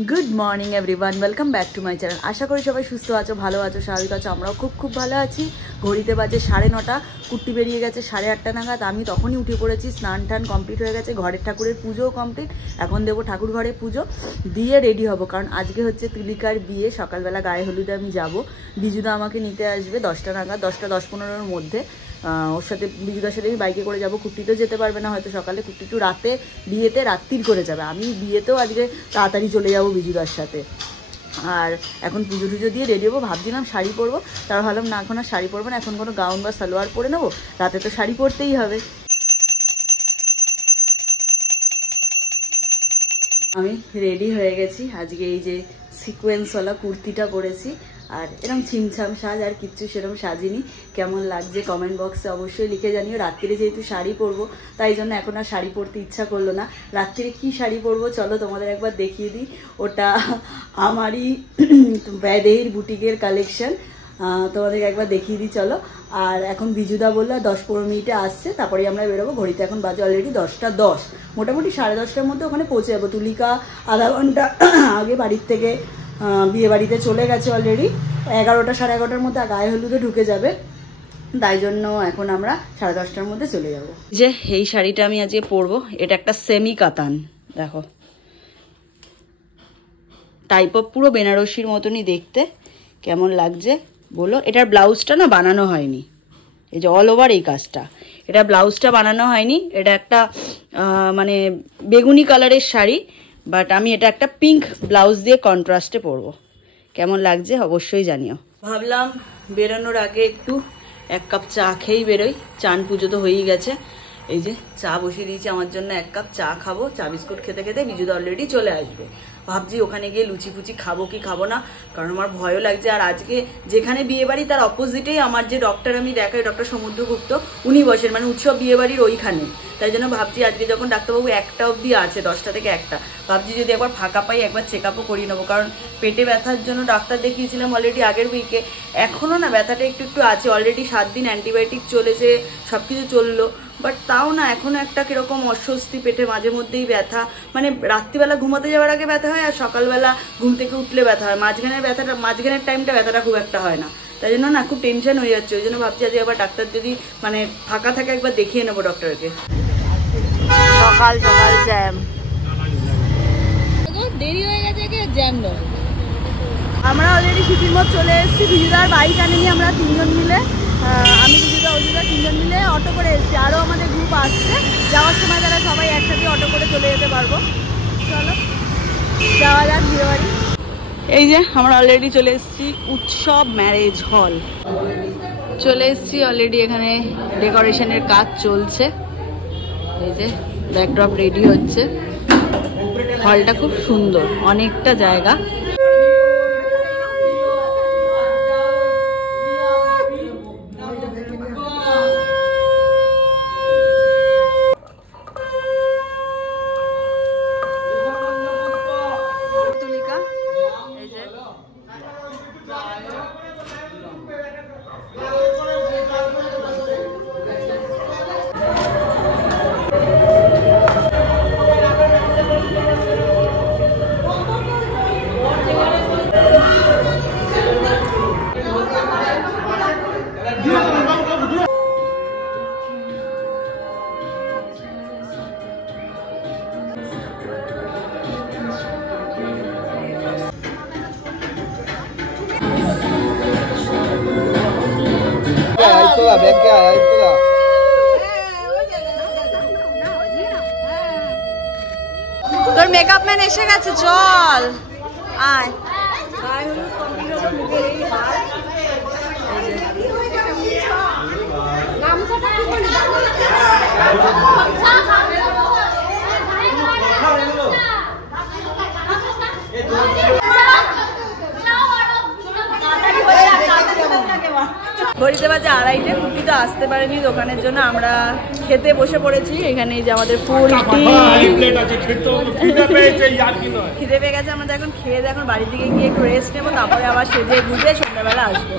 Good morning everyone welcome back to my channel. आशा करी सबाई सुस्थ आछो भालो आछो स्वाभाविक आछो। आमराओ खूब भालो आछि। घड़ीते बाजे 9:30, कुट्टी बेरिये गेছে 8:30 नागाद। आमी तखोनी उठे पड़ेছি, स्नान टान कमप्लीट हो गेছে, घरेर ठाकुरेर पुजोও कमप्लीट। এখন দেব ঠাকুর ঘরে পুজো দিয়ে রেডি হব, কারণ আজকে হচ্ছে তুলিকার বিয়ে। সকালবেলা গায়ে হলুদে আমি যাব, বিজুদা আমাকে নিতে আসবে 10টা নাগাদ, 10টা 10-15-এর মধ্যে। ওর সাথে বিজুদার সাথে আমি বাইকে করে যাব। কুট্টিতেও যেতে পারবে না হয়তো সকালে, কুট্টি একটু রাতে বিয়েতে রাত্রির করে যাবে। আমি বিয়েতেও আজকে তাড়াতাড়ি চলে যাব বিজুদার সাথে। আর এখন পুজো টুজো দিয়ে রেডি হবো। ভাবছিলাম শাড়ি পরবো, তার ভাবলাম না এখন আর শাড়ি পরবো না, এখন কোনো গাউন বা সালোয়ার পরে নেবো, রাতে তো শাড়ি পরতেই হবে। আমি রেডি হয়ে গেছি। আজকে এই যে সিকোয়েন্সওয়ালা কুর্তিটা পরেছি, আর এরকম ছিমছাম সাজ, আর কিচ্ছু সেরকম সাজিনি। কেমন লাগছে কমেন্ট বক্সে অবশ্যই লিখে জানিও। রাত্রিরে যেহেতু শাড়ি পরবো, তাই জন্য এখন আর শাড়ি পরতে ইচ্ছা করলো না। রাত্রিরে কি শাড়ি পরবো চলো তোমাদের একবার দেখিয়ে দিই। ওটা আমারই বেদেহির বুটিকের কালেকশন, তোমাদেরকে একবার দেখিয়ে দিই চলো। আর এখন বিজুদা বললো 10-15 মিনিটে আসছে, তারপরে আমরা বেরোবো। ঘড়িতে এখন বাজে অলরেডি 10টা 10, মোটামুটি 10:30টার মধ্যে ওখানে পৌঁছে যাবো। তুলিকা আধা ঘন্টা আগে বাড়ির থেকে বিয়ে বাড়িতে চলে গেছে অলরেডি। 11টা 11:30টার মধ্যে গায়ে হলুদে ঢুকে যাবে, তাই জন্য এখন আমরা 10:30টার মধ্যে চলে যাব। যে এই শাড়িটা আমি আজকে পরবো, এটা একটা সেমি কাতান, দেখো টাইপ অফ পুরো বেনারসির মতনই দেখতে। কেমন লাগছে বলো। এটার ব্লাউজটা না বানানো হয়নি, এই যে অল ওভার এই কাজটা, এটা ব্লাউজটা বানানো হয়নি। এটা একটা মানে বেগুনি কালারের শাড়ি, বাট আমি এটা একটা পিঙ্ক ব্লাউজ দিয়ে কন্ট্রাস্টে পরবো। কেমন লাগছে অবশ্যই জানিও। ভাবলাম বেরোনোর আগে একটু 1 কাপ চা খেয়েই বেরোই। চান পুজো তো হয়েই গেছে। এই যে চা বসিয়ে দিয়েছি আমার জন্য, 1 কাপ চা খাবো। চা বিস্কুট খেতে খেতে বিজুদা অলরেডি চলে আসবে। ভাবছি ওখানে গিয়ে লুচি ফুচি খাবো কি খাবো না, কারণ আমার ভয়ও লাগছে। আর আজকে যেখানে বিয়ে বাড়ি তার অপোজিটেই আমার যে ডক্টর আমি দেখাই, ডক্টর সমুদ্রগুপ্ত, উনি বসেন মানে উৎসব বিয়ে বাড়ির ওইখানে। তাই জন্য ভাবছি আজকে যখন ডাক্তারবাবু 1টা অবধি আছে, 10টা থেকে 1টা, ভাবছি যদি একবার ফাঁকা পাই একবার চেক আপও করিয়ে নেবো। কারণ পেটে ব্যথার জন্য ডাক্তার দেখিয়েছিলাম অলরেডি আগের উইকে, এখনও না ব্যথাটা একটু আছে। অলরেডি 7 দিন অ্যান্টিবায়োটিক চলেছে, সব কিছু চললো, বাট তাও না এখনো একটা কিরকম অস্বস্তি পেটে, মাঝে মধ্যেই ব্যথা। মানে রাত্রিবেলা ঘুমাতে যাওয়ার আগে ব্যথা হয়, আর সকালবেলা ঘুম থেকে উঠলে ব্যথা হয়। মাঝখানের টাইমটা ব্যথাটা খুব একটা হয় না। তাই জন্য না খুব টেনশন হয়ে যাচ্ছে। ওই জন্য ভাবছি আজকে একবার ডাক্তার যদি মানে ফাঁকা থাকে একবার দেখিয়ে নেবো ডক্টরকে। সকাল সকাল জ্যাম, দেরি হয়ে গেছে কি জ্যাম নয়। আমরা অলরেডি সিটির মোড় চলে এসেছি। বিজুদার বাইক আনিনি, আমরা 3জন মিলে, আমি বিজুদা অজুদা 3জন মিলে অটো করে এসেছি। আরও আমাদের গ্রুপ আসছে, যাওয়ার সময় তারা সবাই একসাথে অটো করে চলে যেতে পারবো। চলো যাওয়া যাক বিয়ে বাড়ি। এই যে আমরা অলরেডি চলে এসেছি উৎসব ম্যারেজ হল। চলে এসেছি অলরেডি, এখানে ডেকোরেশনের কাজ চলছে। এই যে ব্যাকড্রপ রেডি হচ্ছে। হলটা খুব সুন্দর, অনেকটা জায়গা। তোর মেকআপ ম্যান এসে গেছে, চল আয়। ঘড়িতে বাজে 2:30, কুটি তো আসতে পারেনি দোকানের জন্য। আমরা খেতে বসে পড়েছি। এখানে যে আমাদের ফুল খিদে পেয়ে গেছে আমাদের, এখন খেয়ে এখন বাড়ির দিকে গিয়ে একটু রেস্ট নেবো, তারপরে আবার সেজে গুজে সন্ধ্যাবেলা আসবো।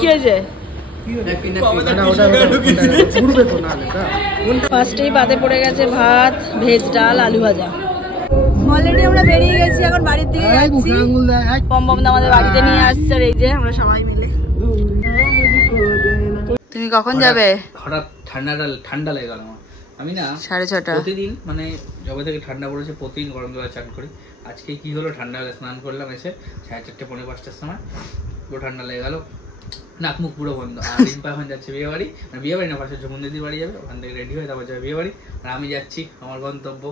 কি হয়েছে? ফার্স্টেই বাদে পড়ে গেছে ভাত, ভেজ ডাল, আলু ভাজা। অলরেডি আমরা বেরিয়ে গেছি এখন বাড়ির দিকে। যাচ্ছি। পম্পম দা আমাদের বাড়িতে নিয়ে আসছে, এই যে আমরা সবাই মিলে। তুমি কখন যাবে? হঠাৎ ঠান্ডা লেগে গেল আমার। আমি না 6:30 প্রতিদিন মানে যবে থেকে ঠান্ডা পড়েছে প্রতিদিন গরম জলে চান করি। আজকে কি হলো, ঠান্ডা হলে স্নান করলাম, এসে 4:30 পৌনে 5টার সময় পুরো ঠান্ডা লেগে গেল, নাক মুখ পুরো বন্ধ। আর রিম্পা এখন যাচ্ছে বিয়ে বাড়ি, মানে বিয়ে বাড়ি না, পাশে ঝুমুন দিদির বাড়ি যাবে, ওখান থেকে রেডি হয়ে তারপর যাবে বিয়ে বাড়ি। আর আমি যাচ্ছি আমার গন্তব্য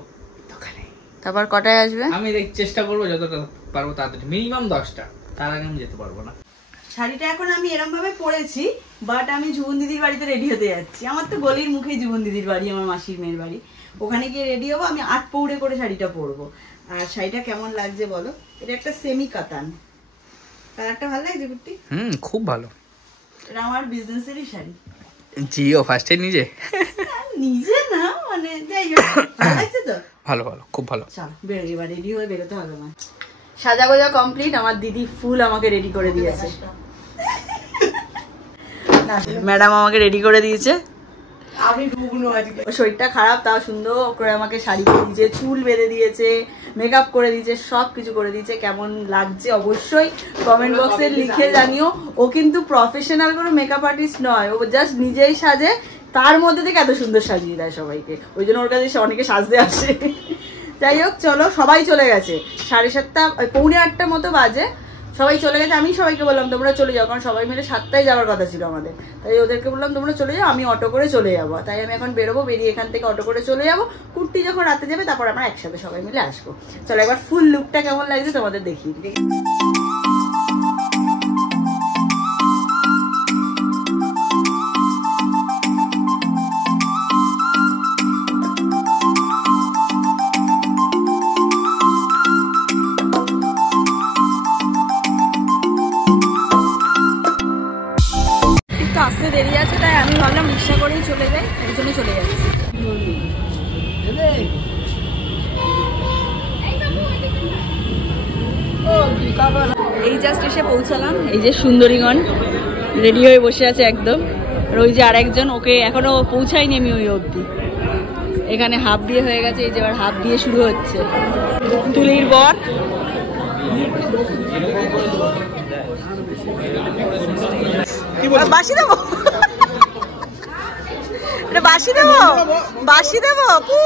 দোকানে। তারপর কটায় আসবে? আমি চেষ্টা করবো যতটা পারবো তাড়াতাড়ি, মিনিমাম 10টা, তার আগে আমি যেতে পারবো না। শাড়িটা এখন আমি এরকম ভাবে পরেছি, বাট আমি ঝুমুন দিদির বাড়িতে রেডি হতে যাচ্ছি। আমার তো গলির মুখেই ঝুমুন দিদির বাড়ি, আমার মাসির মেয়ের বাড়ি। ওখানে গিয়ে রেডি হবো, আমি 8 পৌড়ে করে শাড়িটা পরবো। আর শাড়িটা কেমন লাগছে বলো? এটা একটা সেমি কাতান, কালারটা ভালো লাগছে কুর্তি? খুব ভালো। এটা আমার বিজনেসেরই শাড়ি। জিও ফার্স্টে নিজে নিজে না, মানে যাই হোক, ভালো লাগছে তো? ভালো ভালো, খুব ভালো। চল বেরোই, এবার রেডি হয়ে বেরোতে হবে আমার। সাজা গোজা কমপ্লিট, আমার দিদি ফুল আমাকে রেডি করে দিয়েছে। ম্যাডাম আমাকে রেডি করে দিয়েছে। শরীরটা খারাপ, তাও সুন্দর করে আমাকে শাড়ি পরে দিয়েছে, চুল বেঁধে দিয়েছে, মেকআপ করে দিয়েছে, সব কিছু করে দিয়েছে। কেমন লাগছে অবশ্যই কমেন্ট বক্সে লিখে জানিও। ও কিন্তু প্রফেশনাল কোনো মেকআপ আর্টিস্ট নয়, ও জাস্ট নিজেই সাজে, তার মধ্যে থেকে এত সুন্দর সাজিয়ে দেয় সবাইকে। ওই জন্য ওর কাছে অনেকে সাজতে আসে। যাই হোক, চলো, সবাই চলে গেছে, 7:30 পৌনে 8টার মতো বাজে, সবাই চলে গেছে। আমি সবাইকে বললাম তোমরা চলে যাও, কারণ সবাই মিলে 7টায় যাওয়ার কথা ছিল আমাদের। তাই ওদেরকে বললাম তোমরা চলে যাও, আমি অটো করে চলে যাবো। তাই আমি এখন বেরোবো, বেরিয়ে এখান থেকে অটো করে চলে যাবো। কুর্তি যখন রাতে যাবে তারপর আমরা একসাথে সবাই মিলে আসবো। চলো একবার ফুল লুকটা কেমন লাগছে তোমাদের দেখিয়ে দিই। আসতে দেরি আছে, তাই আমি ভাবলাম রিক্সা করেই চলে যাই, এই জন্য চলে যাচ্ছি। এই জাস্ট এসে পৌঁছালাম, এই যে সুন্দরীগণ রেডি হয়ে বসে আছে একদম। আর ওই যে আরেকজন, ওকে এখনো পৌঁছায়নি আমি ওই অবধি। এখানে হাফ দিয়ে হয়ে গেছে, এই যে আবার হাফ দিয়ে শুরু হচ্ছে। তুলির বর বাসি দেবো, বাসি দেবো, বাসি দেবো কু।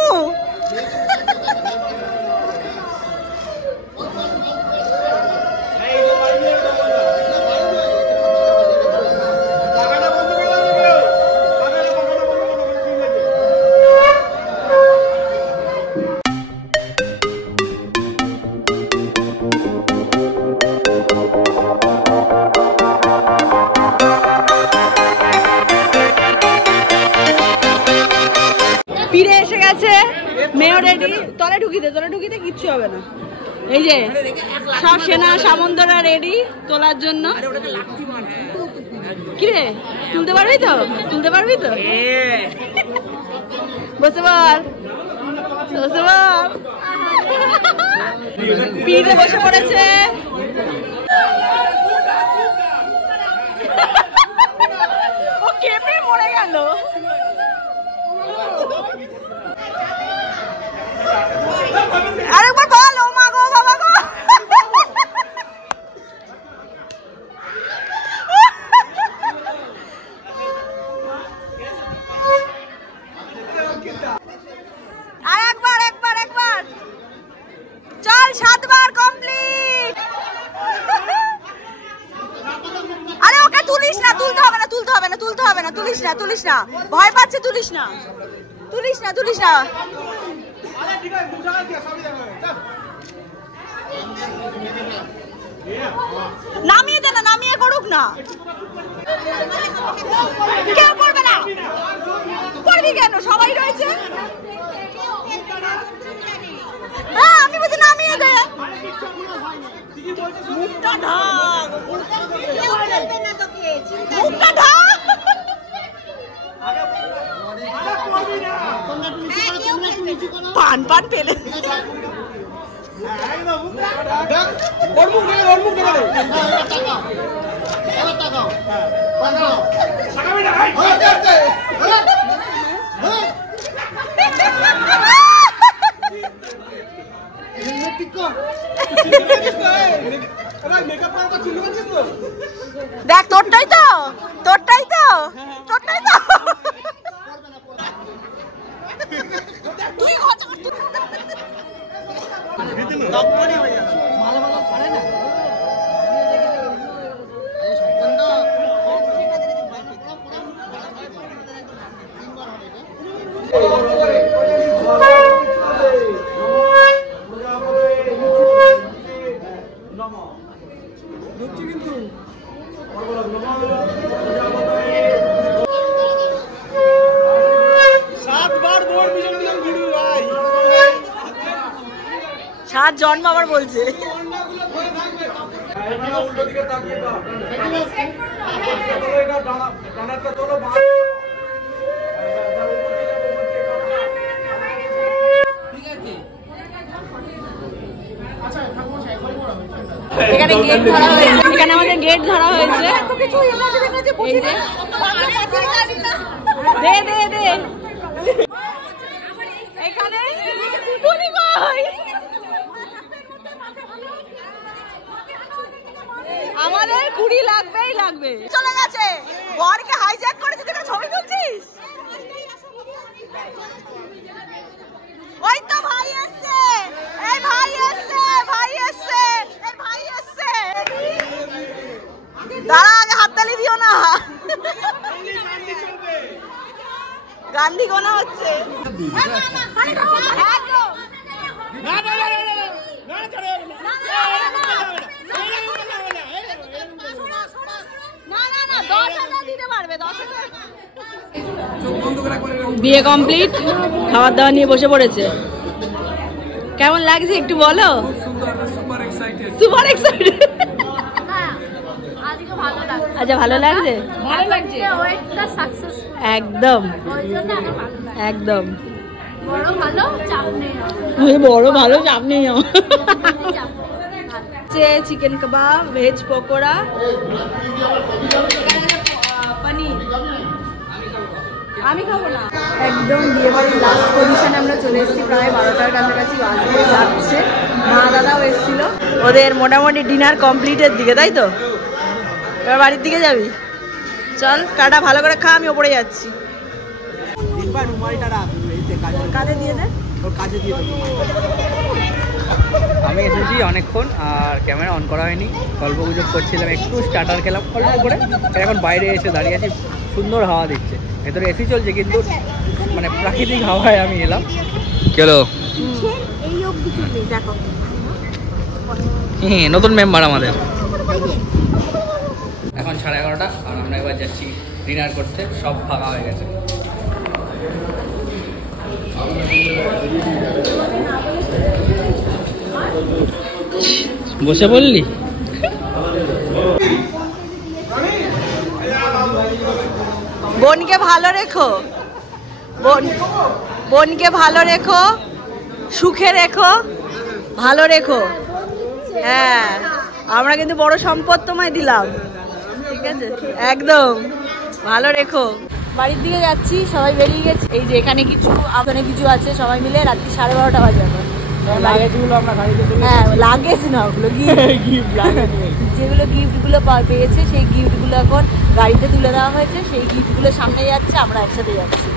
ফিরে এসে গেছে, মেয়েও রেডি। তলে ঢুকিতে কিচ্ছু হবে না। এই যে সব সেনা সামন্তরা রেডি তোলার জন্য। কিরে তুলতে পারবি তো? বসে বল, পিঠে বসে পড়েছে। ও কেঁপে মরে গেল। আরেকবার বল, ও মা গো, বাবা গো। একবার চল, 7 বার কমপ্লিট। আরে ওকে তুলিস না, তুলতে হবে না, তুলিস না, ভয় পাচ্ছে, তুলিস না। নামিয়ে দে না, নামিয়ে করুক না, কেউ করবে না। করবি কেন, সবাই রয়েছে। হ্যাঁ আমি বলছি নামিয়ে দে। মুখটা ঢাক, পান পেলে দেখ তোরটাই তো তোরটাই তো তোরটাই তো তুই সাত জন্ম আবার বলছে। এখানে গেট ধরা হয়েছে, এখানে আমাদের গেট ধরা হয়েছে। দে দে দে এখানে আমাদের 20 লাগবেই লাগবে। চলে গেছে বরকে হাইজ্যাক করেছিস, তুই ছবি তুলছিস। ওই তো ভাই এসছে, এই ভাই এসছে, ভাই এসছে, এই ভাই এসছে। দাঁড়া আগে হাততালি দিও না, গান্ধী গোনা হচ্ছে। বিয়ে কমপ্লিট, খাবার দাবার নিয়ে বসে পড়েছে। কেমন লাগছে একটু বলো? Super excited. আচ্ছা ভালো লাগছে, ভালো লাগছে একদম একদম। বড় ভালো চাপ নেই আমার। চিকেন কাবাব, ভেজ পকোড়া, পনির। আমি খাবো না। একদম বিয়ে বাড়ির লাস্ট পজিশনে আমরা চলে এসেছি, প্রায় 12টার কাছাকাছি বাজতে যাচ্ছে। মা দাদাও এসেছিল, ওদের মোটামুটি ডিনার কমপ্লিটের দিকে, তাই তো? এবার বাড়ির দিকে যাবি? চল কাটা ভালো করে খা, আমি ওপরে যাচ্ছি। কাজে দিয়ে দে, কাজে দিয়ে দে। আমি এসেছি অনেকক্ষণ আর ক্যামেরা অন করা হয়নি, গল্প গুজব করছিলাম, একটু স্টার্টার খেলাম অল্প করে। এখন বাইরে এসে দাঁড়িয়ে আছি, সুন্দর হাওয়া দিচ্ছে, ভেতরে এসি চলছে কিন্তু মানে প্রাকৃতিক হাওয়ায় আমি এলাম। চলো নতুন মেম্বার আমাদের। এখন 11:30 আর আমরা এবার যাচ্ছি ডিনার করতে, সব ফাঁকা হয়ে গেছে। বসে বললি বোনকে ভালো রেখো, বোনকে ভালো রেখো, সুখে রেখো, ভালো রেখো। হ্যাঁ আমরা কিন্তু বড় সম্পদ তোমায় দিলাম, ঠিক আছে? একদম ভালো রেখো। বাড়ির দিকে যাচ্ছি, সবাই বেরিয়ে গেছে। এই যে এখানে কিছু ওখানে কিছু আছে, সবাই মিলে রাত্রি 12:30 বাজে। হ্যাঁ লাগেজ না, ওগুলো যেগুলো গিফটগুলো পেয়েছে সেই গিফটগুলো এখন গাড়িতে তুলে দেওয়া হয়েছে, সেই গিফটগুলো সামনে যাচ্ছে, আমরা একসাথে যাচ্ছি।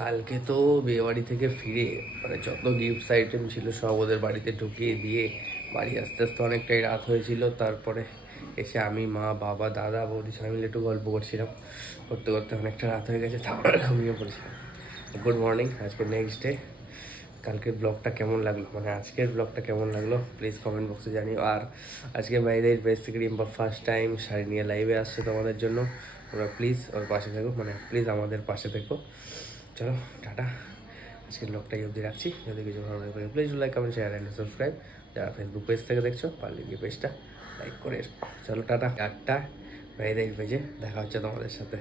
কালকে তো বিয়েবাড়ি থেকে ফিরে মানে যত গিফটস আইটেম ছিল সব ওদের বাড়িতে ঢুকিয়ে দিয়ে বাড়ি আস্তে আস্তে অনেকটাই রাত হয়েছিল। তারপরে এসে আমি, মা, বাবা, দাদা, বৌদি সবাই মিলে একটু গল্প করছিলাম, করতে করতে অনেকটা রাত হয়ে গেছে, তারপরে ঘুমিয়ে পড়েছিলাম। গুড মর্নিং, আজকে নেক্সট ডে। কালকের ব্লগটা কেমন লাগলো, মানে আজকের ব্লগটা কেমন লাগলো প্লিজ কমেন্ট বক্সে জানিও। আর আজকে বাইরের বেস্ট থেকে রিম্পা ফার্স্ট টাইম শাড়ি নিয়ে লাইভে আসছে তোমাদের জন্য, তোমরা প্লিজ ওর পাশে থেকো, মানে প্লিজ আমাদের পাশে থেকো। চলো টাটা, আজকের ব্লগটাই অবধি রাখছি। যদি কিছু ভালো লাগে please like, comment, share and subscribe. যারা ফেসবুক পেজ থেকে দেখছো পারলে গিয়ে পেজটা লাইক করে। চলো টাটা, 8টা বাইরের পেজে দেখা হচ্ছে তোমাদের সাথে।